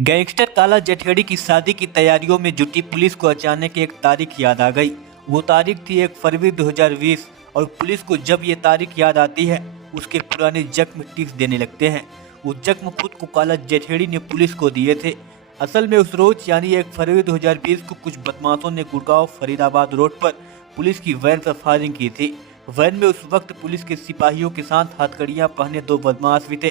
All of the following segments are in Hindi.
गैंगस्टर काला जठेड़ी की शादी की तैयारियों में जुटी पुलिस को अचानक एक तारीख याद आ गई। वो तारीख थी 1 फरवरी 2020 और पुलिस को जब ये तारीख याद आती है उसके पुराने जख्म टीस देने लगते हैं। वो जख्म खुद को काला जठेड़ी ने पुलिस को दिए थे। असल में उस रोज यानी 1 फरवरी 2020 को कुछ बदमाशों ने गुड़गांव फरीदाबाद रोड पर पुलिस की वैन पर फायरिंग की थी। वैन में उस वक्त पुलिस के सिपाहियों के साथ हथकड़ियां पहने दो बदमाश भी थे,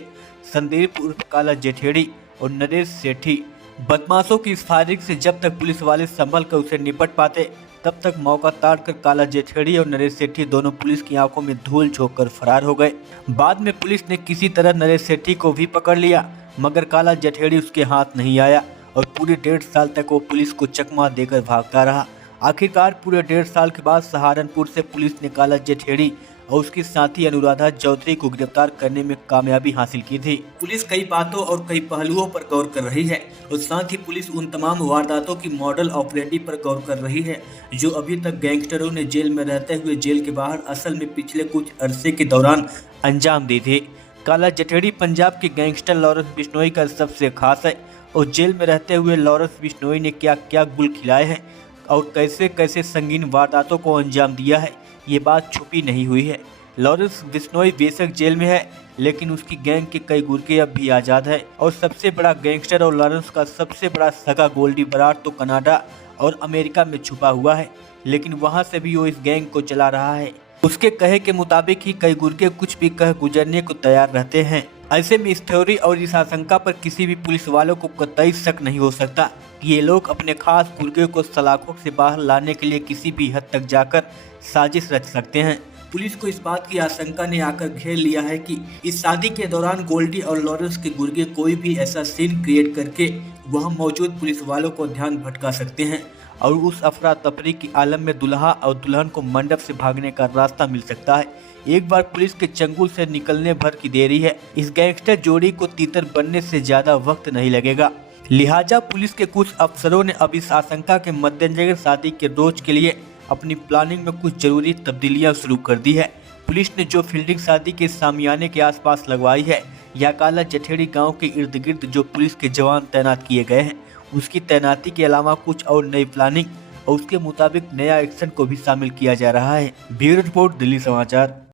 संदीप उर्फ काला जठेड़ी और नरेश सेठी। बदमाशों की इस फायरिंग से जब तक पुलिस वाले संभल कर उसे निपट पाते तब तक मौका ताड़ कर काला जठेड़ी और नरेश सेठी दोनों पुलिस की आंखों में धूल झोंक कर फरार हो गए। बाद में पुलिस ने किसी तरह नरेश सेठी को भी पकड़ लिया, मगर काला जठेड़ी उसके हाथ नहीं आया और पूरे 1.5 साल तक वो पुलिस को चकमा देकर भागता रहा। आखिरकार पूरे 1.5 साल के बाद सहारनपुर से पुलिस ने काला जठेड़ी और उसकी साथी अनुराधा चौधरी को गिरफ्तार करने में कामयाबी हासिल की थी। पुलिस कई बातों और कई पहलुओं पर गौर कर रही है और साथ ही पुलिस उन तमाम वारदातों की मॉडल ऑपरेटिव पर गौर कर रही है जो अभी तक गैंगस्टरों ने जेल में रहते हुए जेल के बाहर असल में पिछले कुछ अरसे के दौरान अंजाम दी थी। काला जठेड़ी पंजाब के गैंगस्टर लॉरेंस बिश्नोई का सबसे खास है और जेल में रहते हुए लॉरेंस बिश्नोई ने क्या क्या गुल खिलाए हैं और कैसे कैसे संगीन वारदातों को अंजाम दिया है, ये बात छुपी नहीं हुई है। लॉरेंस बिश्नोई बेशक जेल में है, लेकिन उसकी गैंग के कई गुर्गे अब भी आज़ाद है और सबसे बड़ा गैंगस्टर और लॉरेंस का सबसे बड़ा सगा गोल्डी बराड़ तो कनाडा और अमेरिका में छुपा हुआ है, लेकिन वहाँ से भी वो इस गैंग को चला रहा है। उसके कहे के मुताबिक ही कई गुर्गे कुछ भी कह गुजरने को तैयार रहते हैं। ऐसे में इस थ्योरी और इस आशंका पर किसी भी पुलिस वालों को कतई शक नहीं हो सकता कि ये लोग अपने खास गुर्गे को सलाखों से बाहर लाने के लिए किसी भी हद तक जाकर साजिश रच सकते हैं। पुलिस को इस बात की आशंका ने आकर घेर लिया है कि इस शादी के दौरान गोल्डी और लॉरेंस के गुर्गे कोई भी ऐसा सीन क्रिएट करके वहां मौजूद पुलिस वालों को ध्यान भटका सकते हैं और उस अफरा तफरी की आलम में दुल्हा और दुल्हन को मंडप से भागने का रास्ता मिल सकता है। एक बार पुलिस के चंगुल से निकलने भर की देरी है। इस गैंगस्टर जोड़ी को तीतर बनने से ज्यादा वक्त नहीं लगेगा। लिहाजा पुलिस के कुछ अफसरों ने अब इस आशंका के मद्देनजर शादी के रोज के लिए अपनी प्लानिंग में कुछ जरूरी तब्दीलियां शुरू कर दी है। पुलिस ने जो फील्डिंग शादी के सामियाने के आसपास लगवाई है या काला जठेड़ी गांव के इर्द गिर्द जो पुलिस के जवान तैनात किए गए हैं, उसकी तैनाती के अलावा कुछ और नई प्लानिंग और उसके मुताबिक नया एक्शन को भी शामिल किया जा रहा है। ब्यूरो रिपोर्ट, दिल्ली समाचार।